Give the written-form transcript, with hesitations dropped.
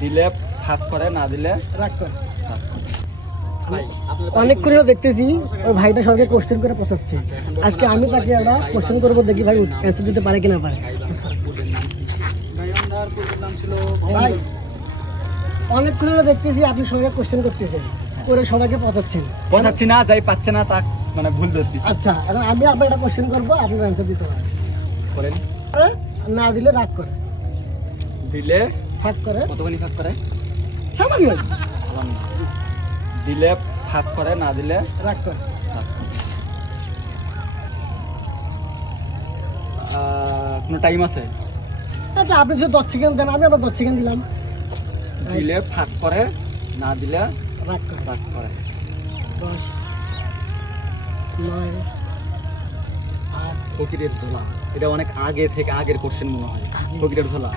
দিলে ফাঁক করে, না দিলে রাগ করে। রাগ করে। অনেকক্ষণ দেখতেছি ওই ভাইটা সবাইকে কোশ্চেন করে পচাচ্ছে। আজকে আমি তাকে একটা কোশ্চেন করবো, দেখি ভাই অ্যান্সার দিতে পারে কিনা পারে। ভাই অনেকক্ষণ দেখতেছি আপনি সবাইকে কোশ্চেন করতেছেন, করে সবাইকে পচাচ্ছেন। পচাচ্ছি না, যাই পাচ্ছে না তা মানে ভুল ধরতেছি। আচ্ছা, এখন আমি আপনার একটা কোশ্চেন করবো, আপনার অ্যান্সার দিতে পারেন। করেন। না দিলে রাগ করে, দিলে ফাঁক করে, কতখানি ফাঁক করে? সামান্য দিলে ফাঁক করে, না দিলে রাগ করে। রাগ করে। কোনো টাইম আছে? আচ্ছা, আপনি যদি 10 সেকেন্ড দেন, আমি আবার 10 সেকেন্ড দিলাম। দিলে ফাঁক করে, না দিলে রাগ করে। রাগ করে। 10, 9, 8। ফকিরের ঝোলা, এটা অনেক আগে থেকে আগের কোশ্চেন মনে হয়। ফকিরের ঝোলা।